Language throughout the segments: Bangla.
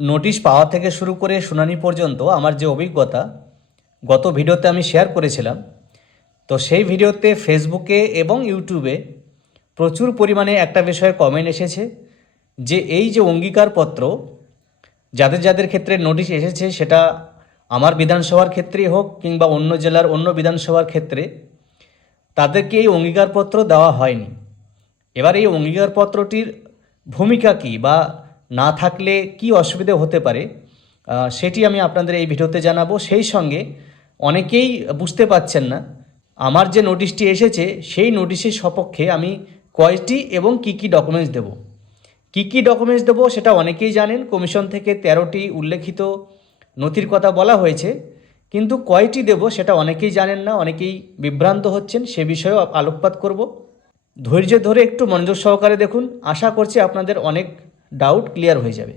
নোটিশ পাওয়া থেকে শুরু করে শুনানি পর্যন্ত আমার যে অভিজ্ঞতা, গত ভিডিওতে আমি শেয়ার করেছিলাম। তো সেই ভিডিওতে ফেসবুকে এবং ইউটিউবে প্রচুর পরিমাণে একটা বিষয়ে কমেন্ট এসেছে যে এই যে অঙ্গীকারপত্র, যাদের যাদের ক্ষেত্রে নোটিশ এসেছে সেটা আমার বিধানসভার ক্ষেত্রেই হোক কিংবা অন্য জেলার অন্য বিধানসভার ক্ষেত্রে, তাদেরকে এই অঙ্গীকারপত্র দেওয়া হয়নি। এবার এই অঙ্গীকারপত্রটির ভূমিকা কী বা না থাকলে কি অসুবিধে হতে পারে সেটি আমি আপনাদের এই ভিডিওতে জানাব। সেই সঙ্গে অনেকেই বুঝতে পাচ্ছেন না, আমার যে নোটিশটি এসেছে, সেই নোটিশের সপক্ষে আমি কয়টি এবং কি কি ডকুমেন্টস দেব? কি কি ডকুমেন্টস দেবো সেটা অনেকেই জানেন, কমিশন থেকে তেরোটি উল্লেখিত নথির কথা বলা হয়েছে, কিন্তু কয়টি দেব সেটা অনেকেই জানেন না, অনেকেই বিভ্রান্ত হচ্ছেন, সে বিষয়েও আলোকপাত করব। ধৈর্য ধরে একটু মনোযোগ সহকারে দেখুন, আশা করছি আপনাদের অনেক ডাউট ক্লিয়ার হয়ে যাবে।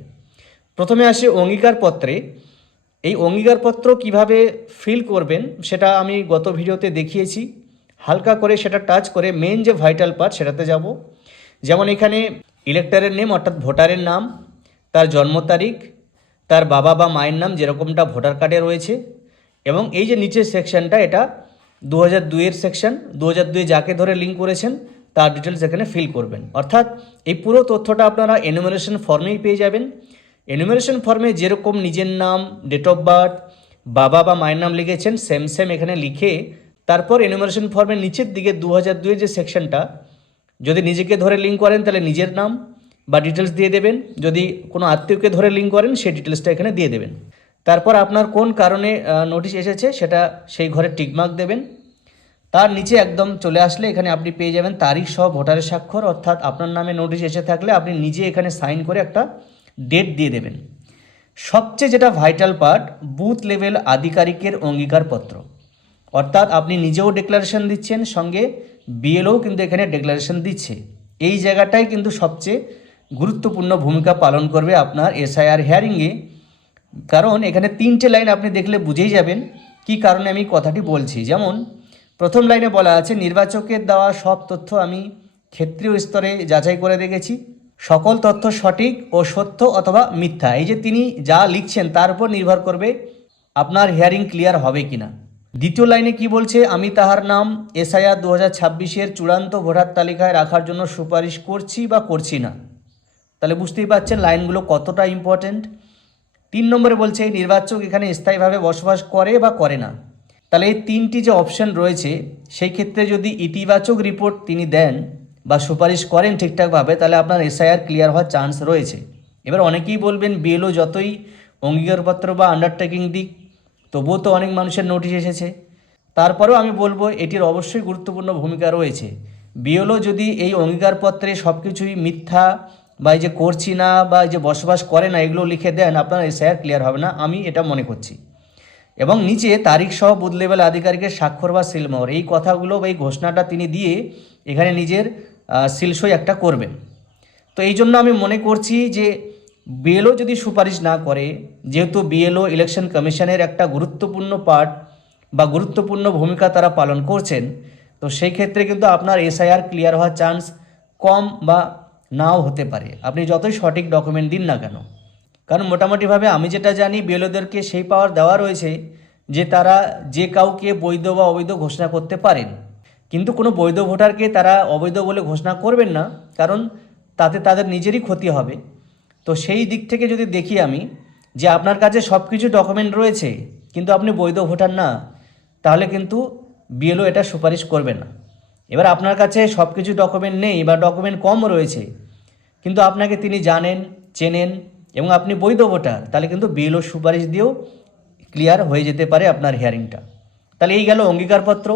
প্রথমে আসে অঙ্গীকারপত্রে। এই অঙ্গীকারপত্র কীভাবে ফিল করবেন সেটা আমি গত ভিডিওতে দেখিয়েছি। হালকা করে সেটা টাচ করে মেন যে ভাইটাল পার্ট সেটাতে যাব। যেমন এখানে ইলেক্টরের নেম অর্থাৎ ভোটারের নাম, তার জন্ম তারিখ, তার বাবা বা মায়ের নাম যেরকমটা ভোটার কার্ডে রয়েছে এবং এই যে নিচের সেকশনটা এটা দু হাজার দুইয়ের সেকশন দু হাজার দুয়ে যাকে ধরে লিঙ্ক করেছেন তার ডিটেলস এখানে ফিল করবেন। অর্থাৎ এই পুরো তথ্যটা আপনারা এনুমারেশন ফর্মেই পেয়ে যাবেন। এনুমারেশন ফর্মে যেরকম নিজের নাম ডেট অফ বার্থ বাবা বা মায়ের নাম লিখেছেন সেম সেম এখানে লিখে তারপর এনুমারেশন ফর্মের নিচের দিকে দু হাজার দুইয়ের যে সেকশনটা যদি নিজেকে ধরে লিঙ্ক করেন তাহলে নিজের নাম বা ডিটেলস দিয়ে দেবেন। যদি কোনো আত্মীয়কে ধরে লিঙ্ক করেন, সেই ডিটেলসটা এখানে দিয়ে দেবেন। তারপর আপনার কোন কারণে নোটিশ এসেছে, সেটা সেই ঘরে টিকমার্ক দেবেন। তার নিচে একদম চলে আসলে এখানে আপনি পেয়ে যাবেন তারিখ সহ ভোটারের স্বাক্ষর, অর্থাৎ আপনার নামে নোটিশ এসে থাকলে আপনি নিজে এখানে সাইন করে একটা ডেট দিয়ে দেবেন। সবচেয়ে যেটা ভাইটাল পার্ট বুথ লেভেল আধিকারিকের অঙ্গীকারপত্র। অর্থাৎ আপনি নিজেও ডেক্লারেশন দিচ্ছেন, সঙ্গে বিএলও কিন্তু এখানে ডেক্লারেশন দিচ্ছে। এই জায়গাটাই কিন্তু সবচেয়ে গুরুত্বপূর্ণ ভূমিকা পালন করবে আপনার এসআইআর হিয়ারিংয়ে কারণ এখানে তিনটে লাইন আপনি দেখলে বুঝেই যাবেন কি কারণে আমি কথাটি বলছি। যেমন প্রথম লাইনে বলা আছে, নির্বাচকের দেওয়া সব তথ্য আমি ক্ষেত্রীয় স্তরে যাচাই করে দেখেছি। সকল তথ্য সঠিক ও সত্য অথবা মিথ্যা। এই যে তিনি যা লিখছেন তার উপর নির্ভর করবে আপনার হিয়ারিং ক্লিয়ার হবে কি না দ্বিতীয় লাইনে কি বলছে, আমি তাহার নাম এসআইআর দু হাজার ছাব্বিশের চূড়ান্ত ভোটার তালিকায় রাখার জন্য সুপারিশ করছি বা করছি না। তাহলে বুঝতেই পারছেন লাইনগুলো কতটা ইম্পর্ট্যান্ট তিন নম্বরে বলছে, নির্বাচক এখানে স্থায়ীভাবে বসবাস করে বা করে না। তাহলে এই তিনটি যে অপশন রয়েছে, সেই ক্ষেত্রে যদি ইতিবাচক রিপোর্ট তিনি দেন বা সুপারিশ করেন ঠিকঠাকভাবে, তাহলে আপনার এসআইআর ক্লিয়ার হওয়ার চান্স রয়েছে। এবার অনেকেই বলবেন বিএলও যতই অঙ্গীকারপত্র বা আন্ডারটেকিং দিক, তবুও তো অনেক মানুষের নোটিশ এসেছে। তারপরেও আমি বলব, এটির অবশ্যই গুরুত্বপূর্ণ ভূমিকা রয়েছে। বিএলও যদি এই অঙ্গীকারপত্রে সব কিছুই মিথ্যা বা এই যে করছি না বা এই যে বসবাস করে না, এগুলো লিখে দেন, আপনার এসআইআর ক্লিয়ার হবে না। আমি এটা মনে করছি। এবং নিচে তারিখ সহ বুথ লেভেল আধিকারিকের স্বাক্ষর বা সিলমোহর। এই কথাগুলো বা এই ঘোষণাটা তিনি দিয়ে এখানে নিজের সিলসই একটা করবেন। তো এই জন্য আমি মনে করছি যে বিএলও যদি সুপারিশ না করে, যেহেতু বিএলও ইলেকশন কমিশনের একটা গুরুত্বপূর্ণ পার্ট বা গুরুত্বপূর্ণ ভূমিকা তারা পালন করছেন, তো সেই ক্ষেত্রে কিন্তু আপনার এসআইআর ক্লিয়ার হওয়ার চান্স কম বা নাও হতে পারে। আপনি যতই সঠিক ডকুমেন্ট দিন না কেন। কারণ মোটামুটিভাবে আমি যেটা জানি বিএলওদেরকে সেই পাওয়ার দেওয়া রয়েছে যে তারা যে কাউকে বৈধ বা অবৈধ ঘোষণা করতে পারেন। কিন্তু কোনো বৈধ ভোটারকে তারা অবৈধ বলে ঘোষণা করবেন না, কারণ তাতে তাদের নিজেরই ক্ষতি হবে। তো সেই দিক থেকে যদি দেখি আমি যে আপনার কাছে সব কিছু ডকুমেন্ট রয়েছে, কিন্তু আপনি বৈধ ভোটার না, তাহলে কিন্তু বিএলও এটা সুপারিশ করবে না। এবার আপনার কাছে সব কিছু ডকুমেন্ট নেই বা ডকুমেন্ট কম রয়েছে, কিন্তু আপনাকে তিনি জানেন, চেনেন এবং আপনি বৈধ ভোটার, তাহলে কিন্তু বিল ও সুপারিশ দিয়েও ক্লিয়ার হয়ে যেতে পারে আপনার হিয়ারিংটা তাহলে এই গেল অঙ্গীকারপত্র।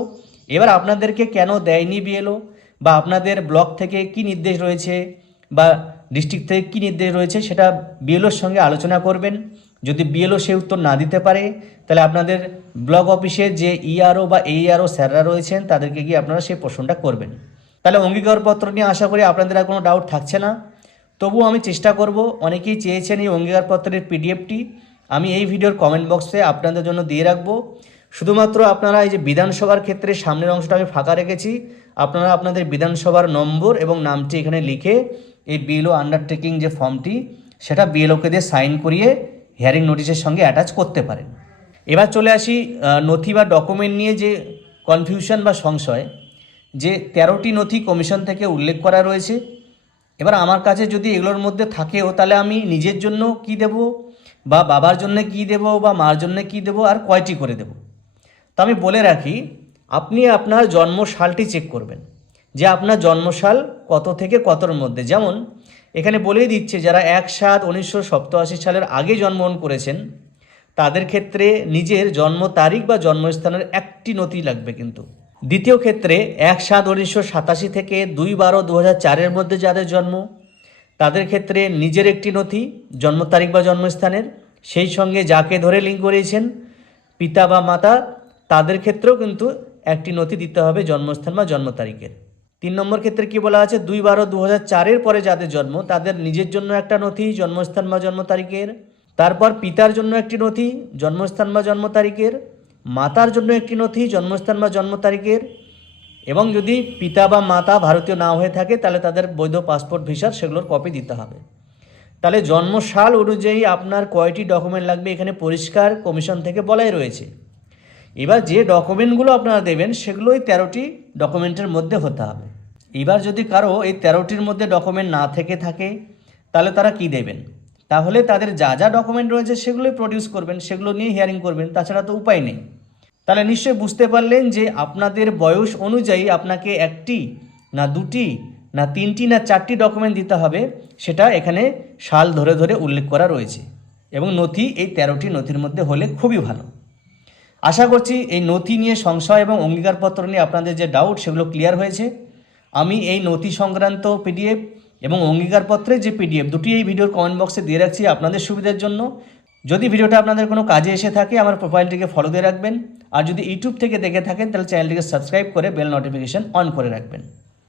এবার আপনাদেরকে কেন দেয়নি বিএলও? বা আপনাদের ব্লক থেকে কি নির্দেশ রয়েছে? বা ডিস্ট্রিক্ট থেকে কি নির্দেশ রয়েছে? সেটা বিএলওর সঙ্গে আলোচনা করবেন। যদি বিএলও সে উত্তর না দিতে পারে, তাহলে আপনাদের ব্লক অফিসের যে ইআরও বা এইআরও স্যাররা রয়েছেন, তাদেরকে গিয়ে আপনারা সেই প্রশ্নটা করবেন। তাহলে অঙ্গীকারপত্র নিয়ে আশা করি আপনাদের আর কোনো ডাউট থাকছে না। তবুও আমি চেষ্টা করব, অনেকেই চেয়েছেন এই অঙ্গীকারপত্রের পিডিএফটি। আমি এই ভিডিওর কমেন্ট বক্সে আপনাদের জন্য দিয়ে রাখব। শুধুমাত্র আপনারা এই যে বিধানসভার ক্ষেত্রে সামনের অংশটা আমি ফাঁকা রেখেছি, আপনারা আপনাদের বিধানসভার নম্বর এবং নামটি এখানে লিখে এই বিএলও আন্ডারটেকিং যে ফর্মটি, সেটা বিএলওকে দিয়ে সাইন করিয়ে হিয়ারিং নোটিশের সঙ্গে অ্যাটাচ করতে পারেন। এবার চলে আসি নথি বা ডকুমেন্ট নিয়ে যে কনফিউশন বা সংশয়, যে তেরোটি নথি কমিশন থেকে উল্লেখ করা রয়েছে। এবার আমার কাছে যদি এগুলোর মধ্যে থাকেও, তাহলে আমি নিজের জন্য কি দেব? বা বাবার জন্য কি দেব? বা মার জন্য কি দেব? আর কয়টি করে দেব? তো আমি বলে রাখি, আপনি আপনার জন্ম সালটি চেক করবেন যে আপনার জন্মসাল কত থেকে কতর মধ্যে। যেমন, এখানে বলেই দিচ্ছে, যারা এক সাত উনিশশো সপ্তাশি সালের আগে জন্মগ্রহণ করেছেন, তাদের ক্ষেত্রে নিজের জন্ম তারিখ বা জন্মস্থানের একটি নথি লাগবে কিন্তু। দ্বিতীয় ক্ষেত্রে এক সাত উনিশশো সাতাশি থেকে দুই বারো দু চারের মধ্যে যাদের জন্ম, তাদের ক্ষেত্রে নিজের একটি নথি, জন্ম তারিখ বা জন্মস্থানের, সেই সঙ্গে যাকে ধরে লিঙ্ক করিয়েছেন পিতা বা মাতা, তাদের ক্ষেত্রেও কিন্তু একটি নথি দিতে হবে জন্মস্থান বা জন্ম তারিখের। তিন নম্বর ক্ষেত্রে কি বলা আছে? দুই বারো দু চারের পরে যাদের জন্ম, তাদের নিজের জন্য একটা নথি, জন্মস্থান বা জন্ম তারিখের, তারপর পিতার জন্য একটি নথি, জন্মস্থান বা জন্ম তারিখের মাতার জন্য একটি নথি, জন্মস্থান বা জন্ম তারিখের। এবং যদি পিতা বা মাতা ভারতীয় না হয়ে থাকে, তাহলে তাদের বৈধ পাসপোর্ট, ভিসার সেগুলোর কপি দিতে হবে। তাহলে জন্ম সাল অনুযায়ী আপনার কয়টি ডকুমেন্ট লাগবে এখানে পরিষ্কার কমিশন থেকে বলাই রয়েছে। এবার যে ডকুমেন্টগুলো আপনারা দেবেন, সেগুলোই তেরোটি ডকুমেন্টের মধ্যে হতে হবে। এবার যদি কারও এই তেরোটির মধ্যে ডকুমেন্ট না থেকে থাকে, তাহলে তারা কি দেবেন? তাহলে তাদের যা যা ডকুমেন্ট রয়েছে, সেগুলোই প্রডিউস করবেন, সেগুলো নিয়ে হিয়ারিং করবেন, তাছাড়া তো উপায় নেই। তাহলে নিশ্চয়ই বুঝতে পারলেন যে আপনাদের বয়স অনুযায়ী আপনাকে একটি না দুটি না তিনটি না চারটি ডকুমেন্ট দিতে হবে, সেটা এখানে সাল ধরে ধরে উল্লেখ করা রয়েছে। এবং নথি, এই তেরোটি নথির মধ্যে হলে খুবই ভালো। আশা করছি এই নথি নিয়ে সংশয় এবং অঙ্গীকারপত্র নিয়ে আপনাদের যে ডাউট সেগুলো ক্লিয়ার হয়েছে। আমি এই নথি সংক্রান্ত পিডিএফ এবং অঙ্গীকারপত্রের যে পিডিএফ দুটি এই ভিডিওর কমেন্ট বক্সে দিয়ে রাখছি আপনাদের সুবিধার জন্য। যদি ভিডিওটা আপনাদের কোনো কাজে এসে থাকে, আমার প্রোফাইলটিকে ফলো দিয়ে রাখবেন। আর যদি ইউটিউব থেকে দেখে থাকেন, তাহলে চ্যানেলটিকে সাবস্ক্রাইব করে বেল নোটিফিকেশন অন করে রাখবেন।